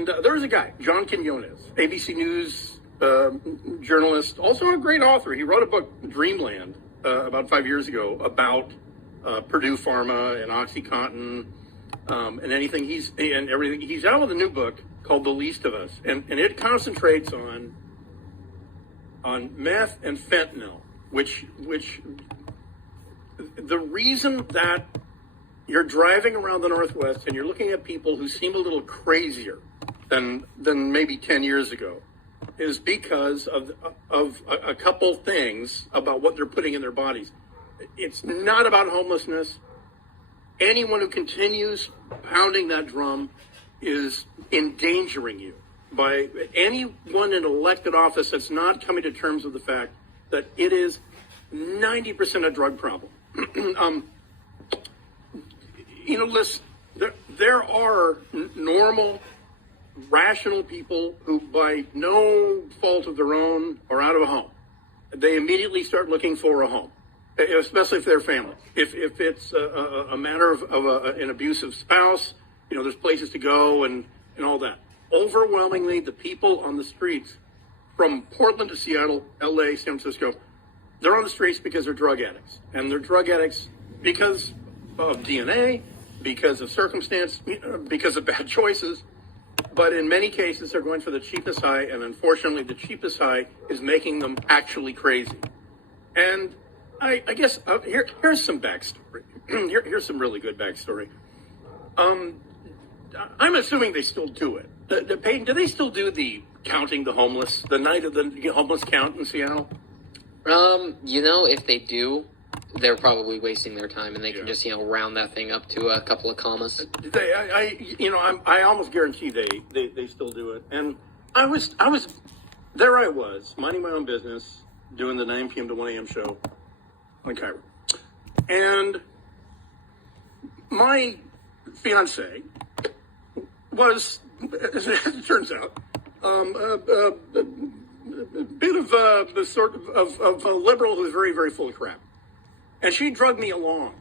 And there was a guy, John Quinones, ABC News journalist, also a great author. He wrote a book, Dreamland, about 5 years ago about Purdue Pharma and OxyContin and everything. He's out with a new book called The Least of Us, and it concentrates on meth and fentanyl, which the reason that you're driving around the Northwest and you're looking at people who seem a little crazier than maybe 10 years ago is because of a couple things about what they're putting in their bodies. It's not about homelessness. Anyone who continues pounding that drum is endangering you. By anyone in elected office that's not coming to terms with the fact that it is 90% a drug problem. Listen, there are normal, rational people who, by no fault of their own, are out of a home. They immediately start looking for a home, especially for their family. If it's a matter of an abusive spouse, there's places to go and all that. Overwhelmingly, the people on the streets from Portland to Seattle, LA, San Francisco, they're on the streets because they're drug addicts. And they're drug addicts because of DNA, because of circumstance, because of bad choices. But in many cases, they're going for the cheapest high, and unfortunately, the cheapest high is making them actually crazy. And I guess here's some backstory. Here's some really good backstory. I'm assuming they still do it. Peyton, do they still do the counting the homeless, the night of the homeless count in Seattle? If they do, they're probably wasting their time, and they can just, round that thing up to a couple of commas. I almost guarantee they still do it. And I was minding my own business, doing the 9 p.m. to 1 a.m. show on Cairo. And my fiance was, as it turns out, a bit of a sort of a liberal who's very, very full of crap. And she drugged me along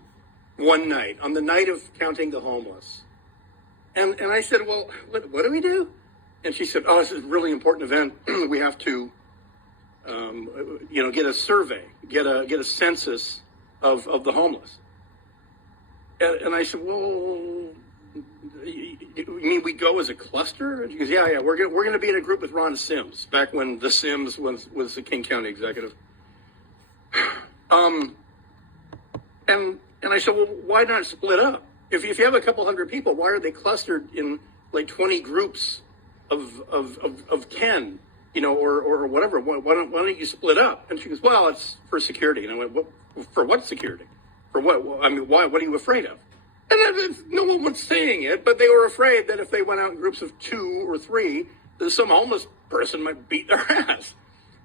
one night, on the night of counting the homeless. And I said, well, what do we do? And she said, this is a really important event. We have to, get a survey, get a census of the homeless. And I said, well, you mean we go as a cluster? And she goes, yeah, we're going to be in a group with Ron Sims, back when the Sims was the King County executive. And I said, well, why not split up? If you have a couple hundred people, why are they clustered in like 20 groups of 10, or whatever? Why don't you split up? And she goes, well, it's for security. And I went, for what security? For what? I mean, why? What are you afraid of? And no one was saying it, but they were afraid that if they went out in groups of 2 or 3, that some homeless person might beat their ass,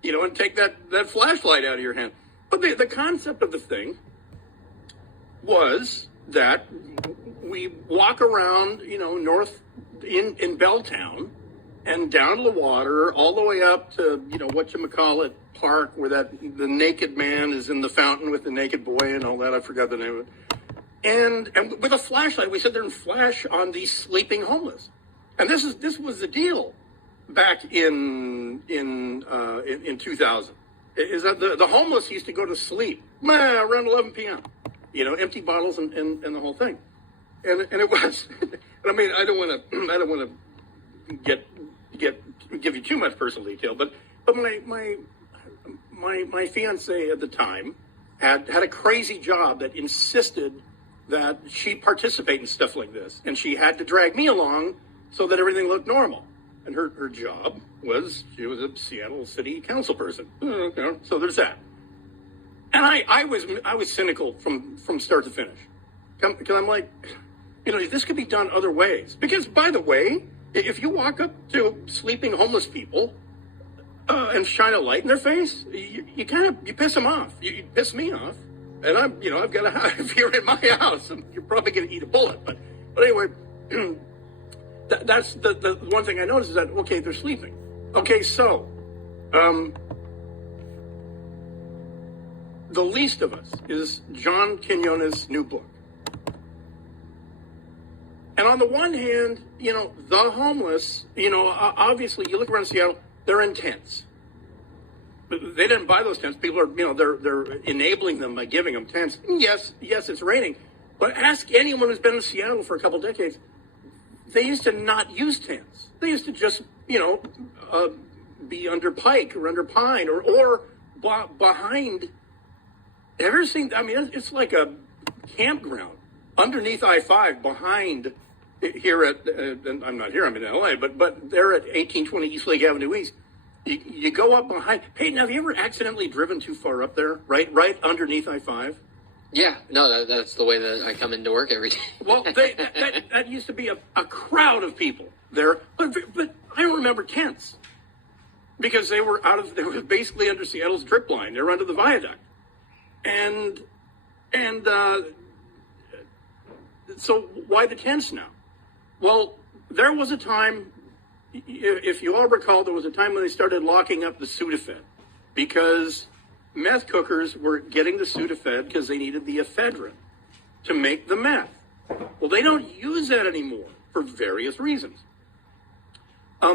and take that flashlight out of your hand. But the concept of the thing was that we walk around, north in Belltown and down to the water, all the way up to, whatchamacallit Park, where the naked man is in the fountain with the naked boy and all that. I forgot the name of it. And with a flashlight, we sit there and flash on these sleeping homeless. And this was the deal back in 2000. Is that the homeless used to go to sleep around 11 p.m. Empty bottles and the whole thing. And it was. And I mean, I don't want to give you too much personal detail, but my fiance at the time had a crazy job that insisted that she participate in stuff like this, and she had to drag me along so that everything looked normal. And her job was, she was a Seattle City Council person. So there's that. And I was cynical from start to finish, because I'm like, this could be done other ways. Because, by the way, if you walk up to sleeping homeless people and shine a light in their face, you piss them off. You piss me off. And I've got a house. If you're in my house, you're probably going to eat a bullet. But anyway, that's the one thing I noticed is that, okay, they're sleeping. Okay, so The Least of Us is John Quinones' new book. And on the one hand, the homeless, obviously you look around Seattle, they're in tents. But they didn't buy those tents. People are, they're enabling them by giving them tents. Yes, it's raining. But ask anyone who's been in Seattle for a couple decades. They used to not use tents. They used to just, be under pike or under pine or behind. Have you ever seen? I mean, it's like a campground underneath I-5 behind here at. And I'm not here. I'm in LA, but they're at 1820 East Lake Avenue East. You go up behind. Hey, now have you ever accidentally driven too far up there? Right underneath I-5. Yeah, no, that's the way that I come into work every day. Well, that used to be a crowd of people there, but I don't remember tents because they were basically under Seattle's drip line. They were under the viaduct, and so why the tents now? Well, there was a time, if you all recall, there was a time when they started locking up the Sudafed because meth cookers were getting the Sudafed because they needed the ephedrine to make the meth. Well, they don't use that anymore for various reasons.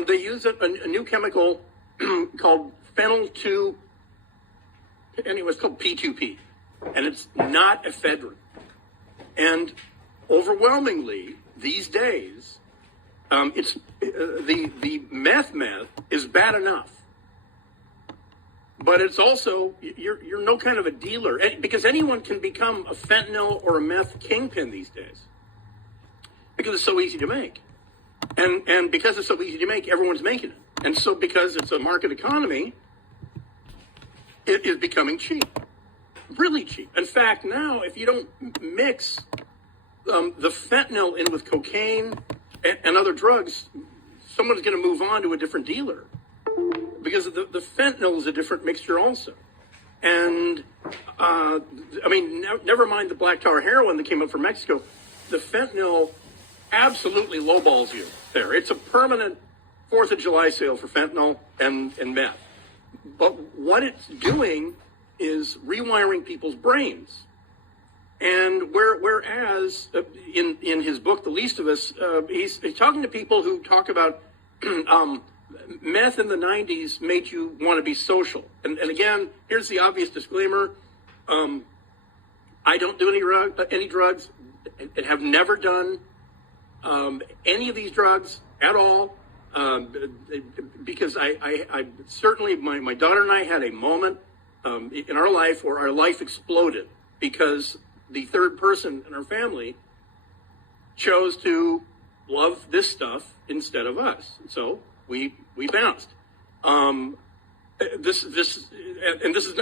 They use a new chemical called phenyl 2. Anyway, it's called P2P, and it's not ephedrine. And overwhelmingly these days, it's the meth is bad enough. But it's also, you're no kind of a dealer, because anyone can become a fentanyl or a meth kingpin these days. Because it's so easy to make. And because it's so easy to make, everyone's making it. And so because it's a market economy, it is becoming cheap. Really cheap. In fact, now, if you don't mix the fentanyl in with cocaine and other drugs, someone's going to move on to a different dealer. Because the fentanyl is a different mixture also. And, never mind the black tar heroin that came up from Mexico. The fentanyl absolutely lowballs you there. It's a permanent 4th of July sale for fentanyl and meth. But what it's doing is rewiring people's brains. And whereas in his book, The Least of Us, he's talking to people who talk about meth in the 90s made you want to be social. And again, here's the obvious disclaimer. I don't do any drugs and have never done any of these drugs at all. Because I certainly, my daughter and I had a moment in our life where our life exploded because the third person in our family chose to love this stuff instead of us. So we bounced. This is,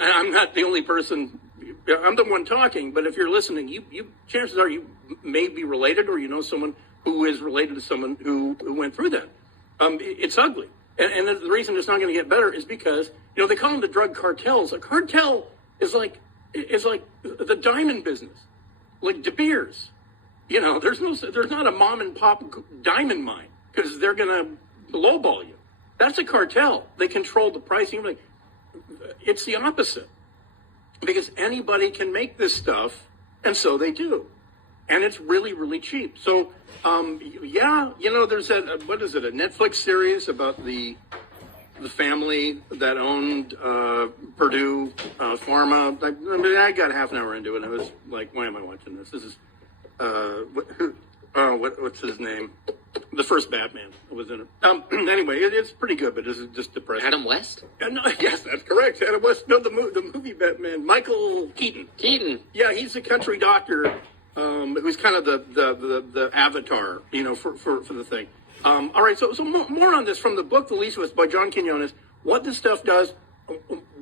I'm not the only person. I'm the one talking. But if you're listening, you chances are you may be related, or you know someone who is related to someone who went through that. It's ugly, and the reason it's not going to get better is because they call them the drug cartels. A cartel is like the diamond business, like De Beers. There's not a mom and pop diamond mine because they're going to lowball you. That's a cartel. They control the pricing. It's the opposite because anybody can make this stuff, and so they do, and it's really, really cheap. So, there's a Netflix series about the family that owned Purdue Pharma. I got half an hour into it, and I was like, why am I watching this? This is what's his name? The first Batman was in it. Anyway, it's pretty good, but it's just depressing. Adam West? No, yes, that's correct. Adam West. No, the movie Batman. Michael Keaton. Keaton. Yeah, he's a country doctor who's kind of the avatar, for the thing. All right, so more on this from the book The Least of Us by John Quinones. What this stuff does,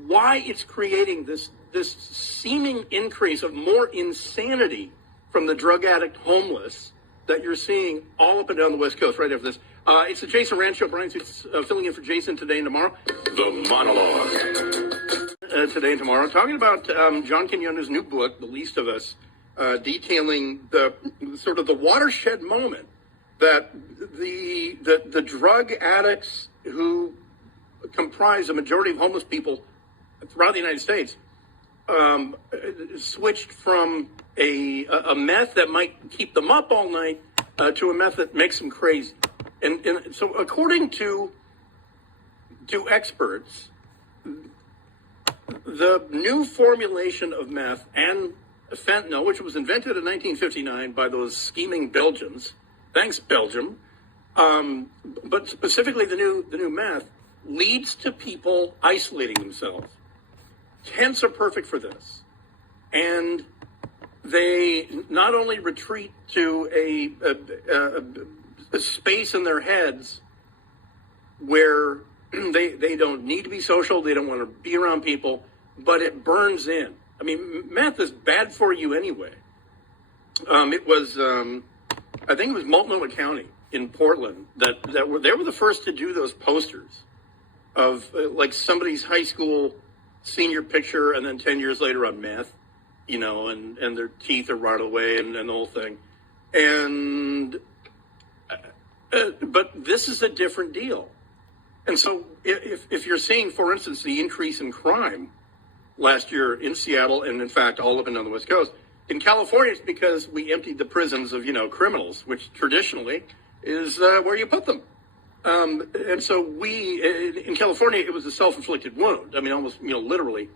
why it's creating this seeming increase of more insanity from the drug addict homeless that you're seeing all up and down the West Coast right after this. It's the Jason Rand Show. Brian filling in for Jason today and tomorrow. The Monologue. Today and tomorrow. Talking about John Quinones' new book, The Least of Us, detailing the sort of the watershed moment that the drug addicts who comprise a majority of homeless people throughout the United States switched from a meth that might keep them up all night to a meth that makes them crazy. And so according to experts, the new formulation of meth and fentanyl, which was invented in 1959 by those scheming Belgians, thanks Belgium, but specifically the new meth, leads to people isolating themselves. Tents are perfect for this. And they not only retreat to a space in their heads where they don't need to be social, they don't want to be around people, but it burns in. I mean, meth is bad for you anyway. It was, I think it was Multnomah County in Portland they were the first to do those posters of like somebody's high school senior picture and then 10 years later on meth, you know, and their teeth are rotted away and the whole thing. And, but this is a different deal. And so if you're seeing, for instance, the increase in crime last year in Seattle and in fact all up and down the West Coast, in California it's because we emptied the prisons of, you know, criminals, which traditionally is where you put them. And so in California, it was a self-inflicted wound. I mean, almost, you know, literally.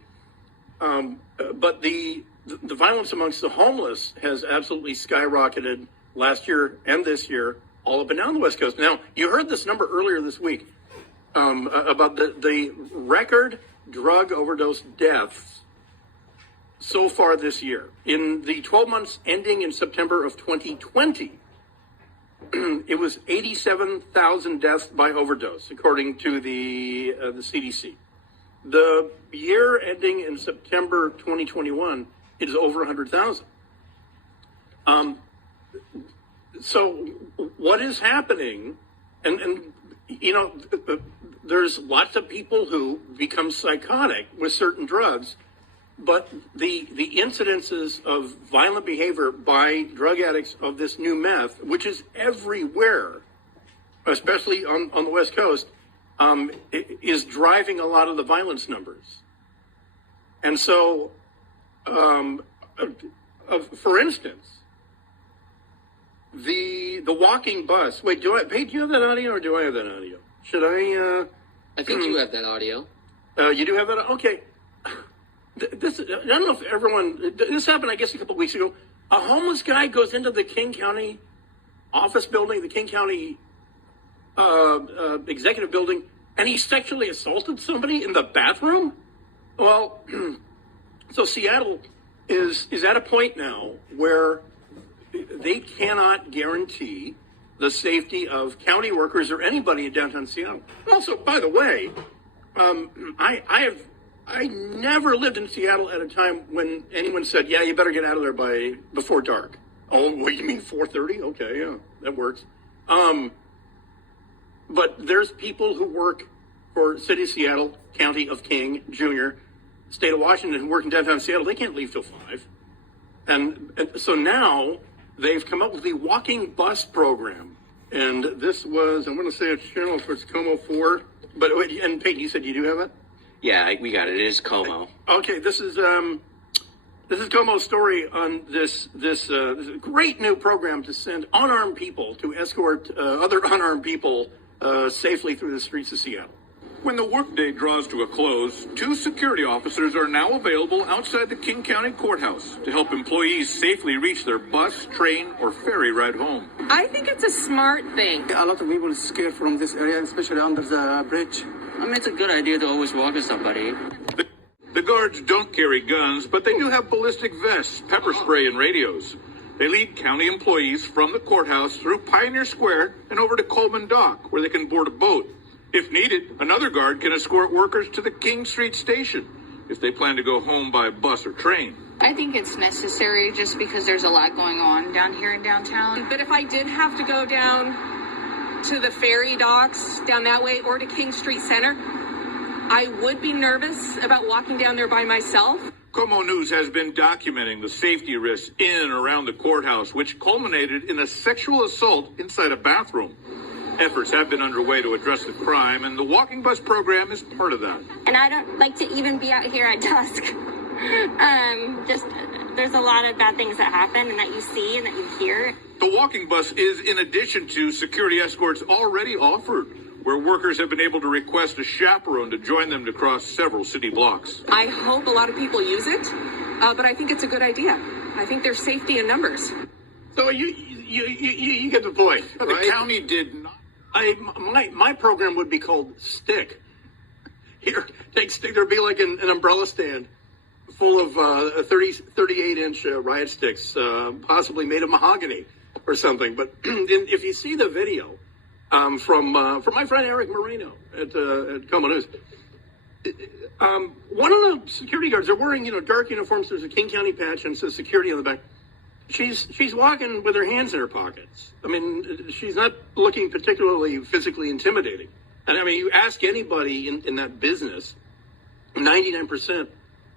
But the violence amongst the homeless has absolutely skyrocketed last year and this year, all up and down the West Coast. Now, you heard this number earlier this week about the record drug overdose deaths so far this year. In the 12 months ending in September of 2020, it was 87,000 deaths by overdose, according to the CDC. The year ending in September 2021, it is over 100,000. So what is happening? And you know, there's lots of people who become psychotic with certain drugs, but the incidences of violent behavior by drug addicts of this new meth, which is everywhere, especially on the West Coast, is driving a lot of the violence numbers. And so, for instance, the walking bus. Wait, Pete, do you have that audio or do I have that audio? Should I? I think you have that audio. You do have that? Okay. This, I don't know if everyone, this happened, I guess, a couple of weeks ago. A homeless guy goes into the King County office building, the King County executive building, and he sexually assaulted somebody in the bathroom. Well, so Seattle is at a point now where they cannot guarantee the safety of county workers or anybody in downtown Seattle. Also, by the way, I never lived in Seattle at a time when anyone said, yeah, you better get out of there before dark. Oh, what, you mean 4:30? Okay, yeah, that works. But there's people who work for City of Seattle, County of King, Junior, State of Washington, who work in downtown Seattle. They can't leave till 5. And so now they've come up with the walking bus program. And this was, I'm going to say it's channel for Como 4. But, and Peyton, you said you do have it? Yeah, we got it. It is Como. Okay, this is Como's story on this great new program to send unarmed people to escort other unarmed people safely through the streets of Seattle. When the workday draws to a close, 2 security officers are now available outside the King County Courthouse to help employees safely reach their bus, train, or ferry ride home. I think it's a smart thing. A lot of people are scared from this area, especially under the bridge. I mean, it's a good idea to always walk with somebody. The guards don't carry guns, but they do have ballistic vests, pepper spray, and radios. They lead county employees from the courthouse through Pioneer Square and over to Coleman Dock, where they can board a boat. If needed, another guard can escort workers to the King Street station if they plan to go home by bus or train. I think it's necessary just because there's a lot going on down here in downtown. But if I did have to go down to the ferry docks down that way or to King Street Center, I would be nervous about walking down there by myself. Como News has been documenting the safety risks in and around the courthouse, which culminated in a sexual assault inside a bathroom. Efforts have been underway to address the crime, and the walking bus program is part of that. And I don't like to even be out here at dusk. Just there's a lot of bad things that happen and that you see and that you hear. The walking bus is in addition to security escorts already offered, where workers have been able to request a chaperone to join them to cross several city blocks. I hope a lot of people use it, but I think it's a good idea. I think there's safety in numbers. So you get the point, right? The county did not. My program would be called Stick. Here, take Stick. There'd be like an umbrella stand full of 38-inch riot sticks, possibly made of mahogany or something. But if you see the video from my friend Eric Moreno at Como News, one of the security guards, they're wearing dark uniforms. There's a King County patch and it says security on the back. She's walking with her hands in her pockets. I mean, she's not looking particularly physically intimidating. And I mean, you ask anybody in that business, 99%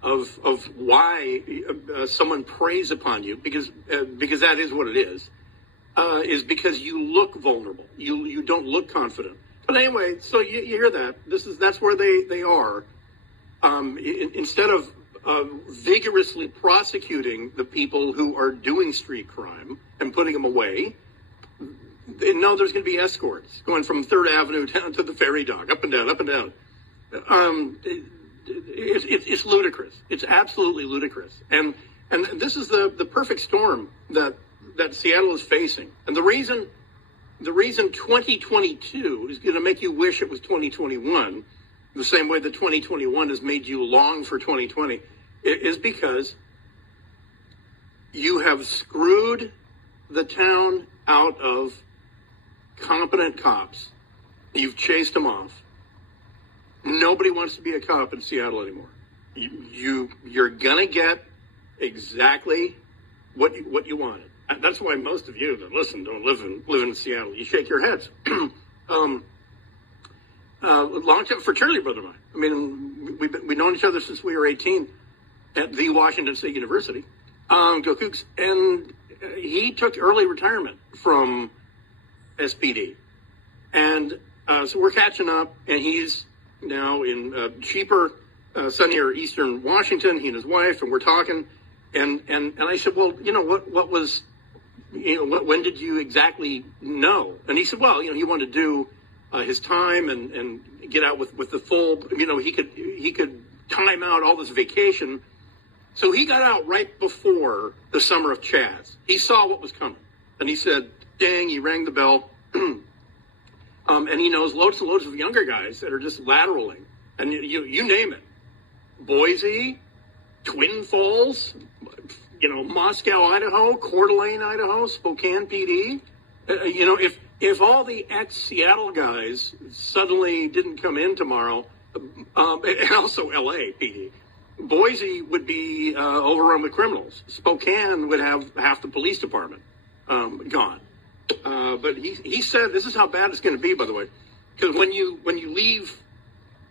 of why someone preys upon you, because that is what it is because you look vulnerable. You don't look confident. But anyway, so you hear that. That's where they are. Instead of vigorously prosecuting the people who are doing street crime and putting them away, no, there's going to be escorts going from 3rd Avenue down to the ferry dock, up and down, up and down. It's ludicrous. It's absolutely ludicrous. And this is the perfect storm that Seattle is facing. And the reason 2022 is going to make you wish it was 2021, the same way that 2021 has made you long for 2020, is because you have screwed the town out of competent cops. You've chased them off. Nobody wants to be a cop in Seattle anymore. You're gonna get exactly what you wanted. That's why most of you that listen don't live in Seattle. You shake your heads. Long-time fraternity brother of mine. I mean, we've known each other since we were 18 at the Washington State University. Go Cougs. And he took early retirement from SPD. And so we're catching up, and he's now in cheaper, sunnier eastern Washington, he and his wife, and we're talking. And I said, well, what was, when did you exactly know? And he said, well, he wanted to do his time and get out with the full, he could time out all this vacation. So he got out right before the summer of Chaz. He saw what was coming. And he said, dang, he rang the bell. And he knows loads and loads of younger guys that are just lateraling. And you name it. Boise, Twin Falls, Moscow, Idaho, Coeur d'Alene, Idaho, Spokane PD. If all the ex-Seattle guys suddenly didn't come in tomorrow, and also LA PD, Boise would be overrun with criminals. Spokane would have half the police department gone. But he said this is how bad it's going to be, by the way, because when you leave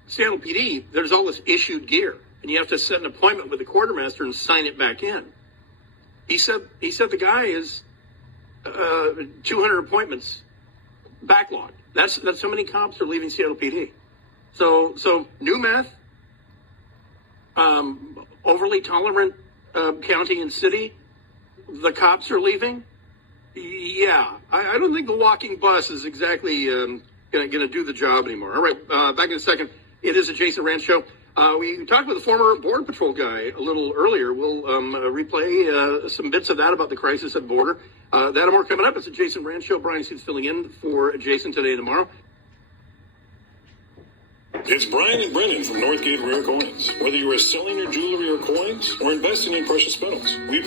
Seattle PD, there's all this issued gear, and you have to set an appointment with the quartermaster and sign it back in. He said the guy is 200 appointments backlogged. That's how many cops are leaving Seattle PD. So new meth, overly tolerant county and city, the cops are leaving. Yeah, I don't think the walking bus is exactly going to do the job anymore. All right, back in a second. It is a Jason Rand show. We talked with a former Border Patrol guy a little earlier. We'll replay some bits of that about the crisis at border. That and more coming up. It's a Jason Rand show. Brian Seeds filling in for Jason today and tomorrow. It's Brian and Brennan from Northgate Rare Coins. Whether you are selling your jewelry or coins or investing in precious metals, we